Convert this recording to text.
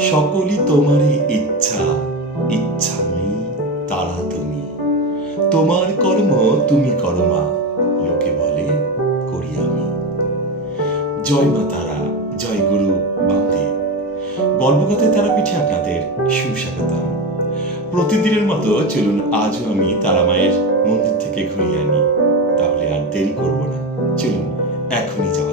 সকলই তোমারই ইচ্ছা, ইচ্ছাময়ী তারা তুমি। তোমার কর্ম তুমি করো মা, লোকে বলে করি আমি। জয় মা তারা, জয় গুরু বামদেব। গল্পকথায় তারাপীঠে আপনাদের সুস্বাগতম। প্রতিদিনের মতো চলুন আজও আমি তারা মায়ের মন্দির থেকে ঘুরিয়ে আনি। তাহলে আর দেরি করব না, চলুন এখনই যাওয়া